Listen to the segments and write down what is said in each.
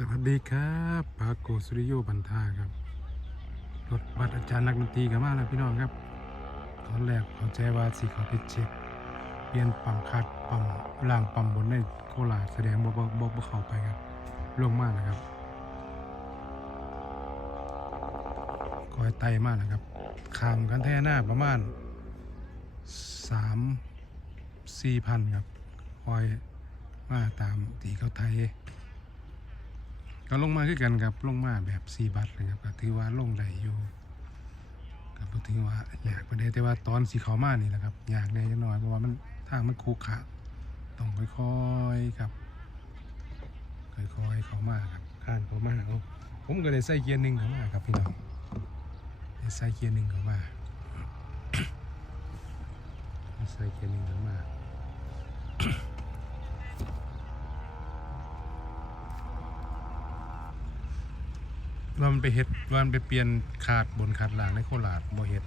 สวัสดีครับปาโกสุริโยบันทาครับรถบัตรอาจารย์นักดนตรีกันมาแล้วพี่น้องครับ ตอนแรกเข้าใจว่าสิเขาไปเช็คเปลี่ยนปั๊มคัดปั๊มล่างปั๊มบนในโคราชแสดงบ่บ่บ่บ่เข้าไปครับลงมาแล้วครับคอยไต่มาแล้วครับขามกันแท่หน้าประมาณสามสี่พันครับคอยมาตามตีเขาไทย ก็ลงมาคือกันครับลงมาแบบซีบัตเลยครับก็ถือว่าลงได้อยู่ก็บ่ถือว่าอยากไปได้แต่ว่าตอนสีเขามานี่แหละครับอยากได้จังน้อยเพราะว่ามันทางมันคุกขะต้องค่อยๆครับค่อยๆเขามาครับข้านเขามาเอาผมก็ได้ใส่เกียร์หนึ่งเขามาครับพี่น้องได้ใส่เกียร์หนึ่งเขามาได้ใส่เกียร์หนึ่งเขามา ว่ามันไปเฮ็ดว่ามันไปเปลี่ยนขาดบนขาดล่างในโคราชบ่เฮ็ด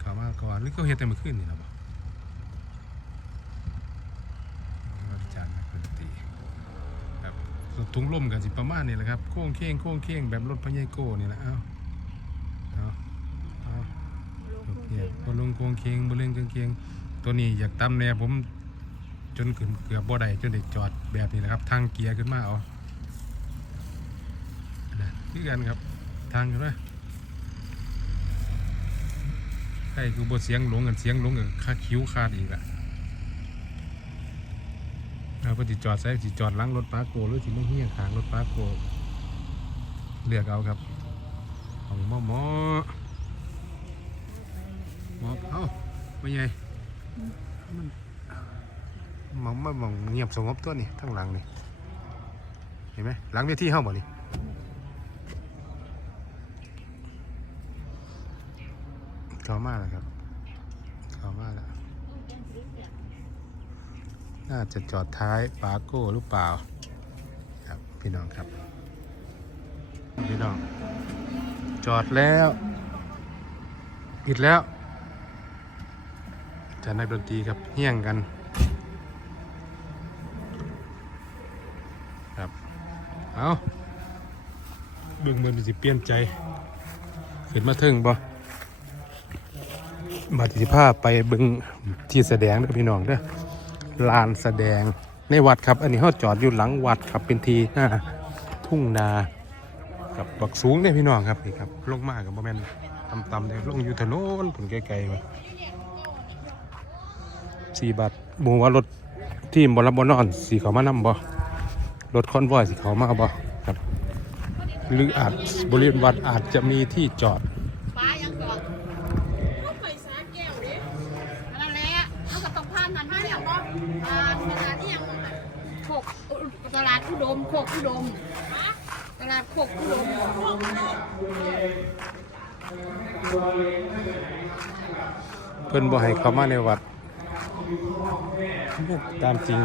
เขามาก่อนหรือเขาเฮ็ดแต่เมื่อคืนนี่ล่ะบ่อาจารย์นักดนตรีครับรถถุงลมกันสิประมาณนี้แหละครับโค้งเค้งโค้งเค้งแบบรถพญายโก้นี่แหละเอ้าเอาเอาเนี่ยบ่ลงโค้งเค้งบ่เล่นกงเกงตัวนี้อยากตำแนวผมจนขึ้นเกือบบ่ได้จนได้จอดแบบนี้นะครับ ทางเกียร์ขึ้นมาเอา นะคือกันครับ ทางกันนะใช่คือบทเสียงหลงกันเสียงหลงกับค่าคิ้วขาดอีกอะเราก็ติจอดใส่ติจอดล้างรถปาโกหรือที่ไม่เฮี้ยงขางรถปาโกเลือกเอาครับ ของหมอหมอหมอเอ้าไม่ใหญ่มันมองมองเงียบสงบตัวนี่ทั้งหลังนี่เห็นไหมหลังเวทีห้องบ่นี่ เขามาแล้วครับเขามากแล้วน่าจะจอดท้ายปาโก้หรือเปล่า ครับพี่น้องครับ พี่น้อง จอดแล้วปิดแล้วจะนักดนตรีครับเฮี้ยงกันครับเอาเบิ่งมันสิเปลี่ยนใจ ขึ้นมาถึงบ่ บัตรสิภาพไปเบึงที่แสดงเด้อพี่น้องเด้อลานแสดงในวัดครับ อันนี้เขาจอดอยู่หลังวัดครับเป็นทีหน้าทุ่งนากับบักสูงเนี่ยพี่น้องครับนี่ครับลงมากับโมเมนต่ำๆเลยลงอยู่ถนนผลไกลๆมาสี่บาทบูว่ารถที่บรับบนอนสีเขามานำบ่รถคอนวอยสีเขามาบ่ครับ หรืออาจบริเวณวัดอาจจะมีที่จอด ป้ายังก่อนลูกไฟสาแก้วดิอันนั้นแหละเอากับตรงผ่านนั้นมาเนี่ยบ่อ่าตลาดนี่ยังอะโคก ตลาดอุดมโคกอุดมตลาดโคกอุดมโคกอุดมเพิ่นบ่ให้เข้ามาในวัด ตามจริง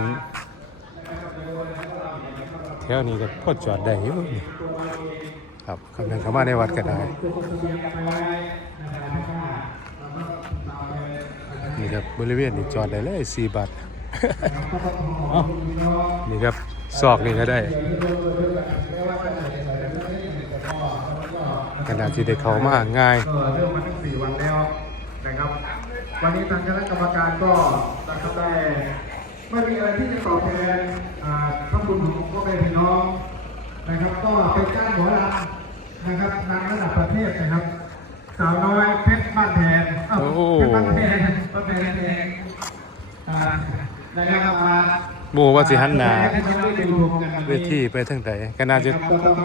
แถวนี้ก็พอจอดได้อยู่ครับคำนั้นเข้ามาในวัดก็ได้นี่ครับบริเวณนี้จอดได้เลยสี่บาท เอ้านี่ครับซอกนี่ก็ได้ขนาดที่ได้เข้ามาง่ายเออเรื่องมาตั้งสี่วันแล้วนะครับ วันนี้ทางคณะกรรมการก็นะครับได้ไม่มีอะไรที่จะตอบแทนอ่าพระคุณของพ่อแม่พี่น้องนะครับ ก็เป็นการหมอลำนะครับนางระดับประเทศนะครับสาวน้อยเพชรบ้านแพนเอ้าโอ้โหเพชรบ้านแพนบ้านแพนเองอ่า นะครับมาหมู่ว่าสิหันหน้าให้น้องได้ดูรวมกันเวทีไปทางใดก็น่าจะ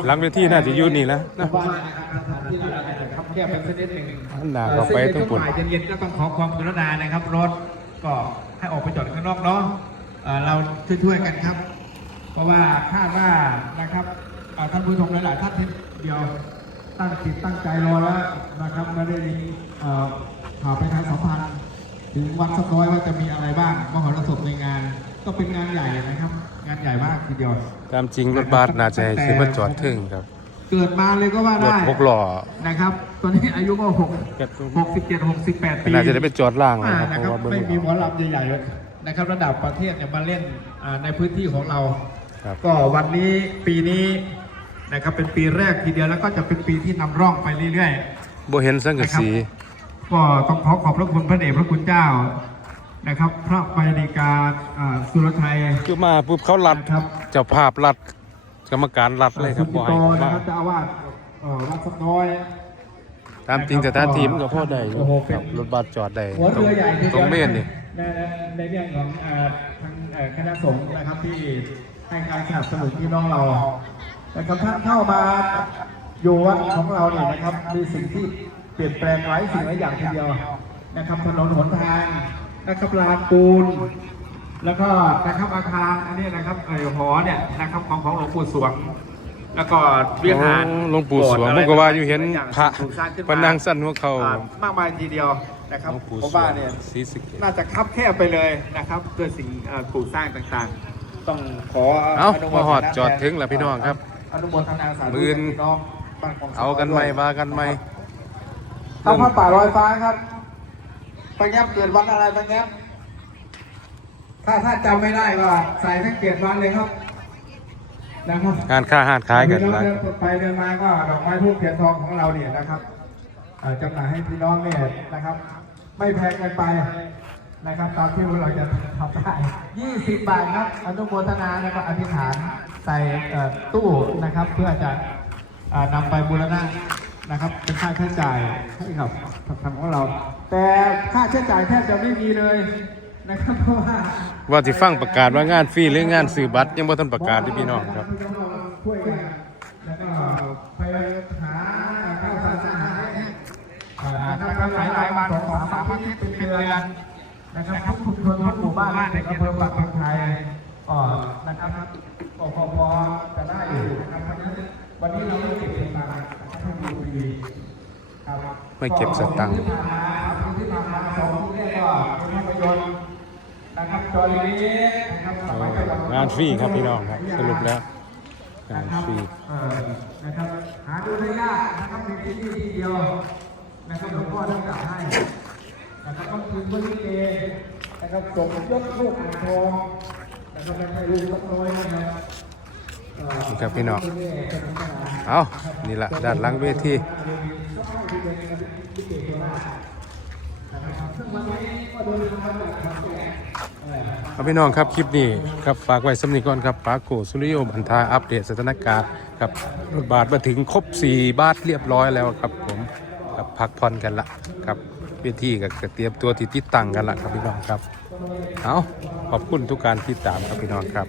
หลังเวทีน่าจะอยู่นี่แล้วนะบ้านนะครับสถานที่เราอาจจะคับแคบเป็นสักนิดหนึ่งหันหน้าเข้าไปทั้งปุ่นบ่ายเย็นๆก็ต้องขอความกรุณานะครับ รถก็ให้ออกไปจอดข้างนอกเนาะเอ่อเราช่วยๆกันครับ เพราะว่าคาดว่านะครับเอ่อท่านผู้ชมหลายๆท่านที่เดียวตั้งจิตตั้งใจรอแล้วนะครับไม่ได้เอ่อข่าวไปทางสัมพันธ์ ถึงวันสักน้อยว่าจะมีอะไรบ้างมหรสพในงาน ก็เป็นงานใหญ่นะครับ งานใหญ่มากทีเดียวตามจริงรถบัสน่าจะให้ขึ้นมาจอดถึงครับ เกิดมาเลยก็ว่ารถได้หกล้อนะครับ ตอนนี้อายุก็หกก็หกสิบเจ็ดหกสิบแปดปีน่าจะได้ไปจอดล่างนะอ่าครับเพนะคราะรับว่าเบิ่งไม่มีหมอลำใหญ่ๆเลยนะครับ ระดับประเทศเนี่ยมาเล่นอ่าในพื้นที่ของเราครับก็วันนี้ปีนี้นะครับเป็นปีแรกทีเดียวแล้วก็จะเป็นปีที่นำร่องไปเรื่อยบ่เห็นสังกะสีๆ ก็ต้องขอขอบพระคุณพระเดชพระคุณเจ้านะครับ พระบรกาอ่าสุรไทยคือมาปุ๊บเขารัดครับเจ้าภาพรัดกรรมการรัดเลยครับณบ่จิให้โตเข้านะมาครับเจ้าอาวาสเอ่อวัดสักน้อยตามจริงแต่ตาทีมก็พอได้อยู่โอ้โหคเป็นรับรถบัสจอดได้หัวตรงเรือใหญ่ทีตเดีรยวงเมนนี่ในในเรื่องของอ่าทางเอ่อคณะสงฆ์นะครับที่ให้การสนับสนุนพี่น้องเรานะครับท่านเข้ามาอยู่วัดของเราเนี่ยนะครับมีสิ่งที่ เปลี่ยนแปลงหลายสิ่งหลายอย่างทีเดียวนะครับถนนหนทางนะครับลานปูน แล้วก็นะครับอาคารอันนี้นะครับเออหอเนี่ยนะครับของของหลวงปู่สวง แล้วก็วิหารโอ้หลวงปู่สวงโบสถ์ผมก็ว่าอยู่เห็นหลายอย่างพระถูกสร้างขึ้นพระนางสั้นหัวเขาอ่ามากมายทีเดียวนะครับหลวงปู่ผมสวว่างเนี่ยศรีสะเกษน่าจะคับแคบไปเลยนะครับด้วยสิ่งเอ่อปลูกสร้างต่างๆ ต้องขอเอ้านุโมาหอดทนาจอดถึงแล้วพี่น้องครับ อนุโมทนาสาธุมื้อพี่น้องบ้านของเอากันไหมว่ากันไหม เอาผ้าป่าลอยฟ้าครับไปแง้มเกิดวันอะไรไปแง้มถ้าถ้าจำไม่ได้ก็ใส่ทั้งเกียรติวันเลยครับนะครับงานค้าหาดขายกันพี่หน้ลาอยงเดินไปเดินมาก็ดอกไม้ทูบเทียนทองของเราเนี่ยนะครับเอ่อจำหน่ายให้พี่น้องเนี่ยนะครับ ไม่แพงเกินไปนะครับตามที่เราจะทำได้20 บาทครับอนุโมทนานะครับอธิษฐานใส่เอ่อตู้นะครับ เพื่อจะเอ่อนำไปบูรณะ นะครับเป็นค่าใช้จ่ายให้กับทางของเรา แต่ค่าใช้จ่ายแทบจะไม่มีเลยนะครับเพราะว่าว่าที่ฟังประกาศว่างานฟรีหรืองานซื้อบัตรยังบ่ทันประกาศที่พี่น้องครับช่วยกันแล้วก็ไปหาข้าวสารอาหารเนี่ยอ่านะครับหลายหลายวันสองสามอาทิตย์เป็นเดือนนะครับทุกชุมชนทุกหมู่บ้านในอำเภอปักธงชัยอ่านะครับก็พอพอจะได้อยู่นะครับเพราะฉะนั้นวันนี้เราไม่เก็บสตางค์นะค รับให้ดูฟรีครับไม่เก็บสตังค์ที่ผ่านมาครับที่ผ่านมาสองที่เรียกว่าเป็นภาพยนตร์นะครับจอร์ลีนะครับสมัยก่อนงานฟรีครับพี่น้องครับสรุปแล้วงานฟรีเอ่อนะครับหาดูได้ยากนะครับมีที่นี่ที่เดียวนะครับหลวงพ่อท่านจัดให้นะครับก็คือบริเกนะครับส่งยกลูกอ่างทองนะครับไม่ใช่ลูกลักน้อยนะครับเอ่อ นี่ครับพี่น้องเอานี่ละด้านหลังเวทีซึ่งวันนี้ก็เดินทางมาจากขอนแก่นเอ่อเอาพี่น้องครับคลิปนี้ครับฝากไว้สำนีก่อนครับปาโกสุริโยบันทาอัปเดตสถานการณ์ครับรถบาทมาถึงครบ 4 บาทเรียบร้อยแล้วครับผมครับพักผ่อนกันละครับเวทีก็เตรียมตัวที่ติดตั้งกันละครับพี่น้องครับเอาขอบคุณทุกการติดตามครับพี่น้องครับ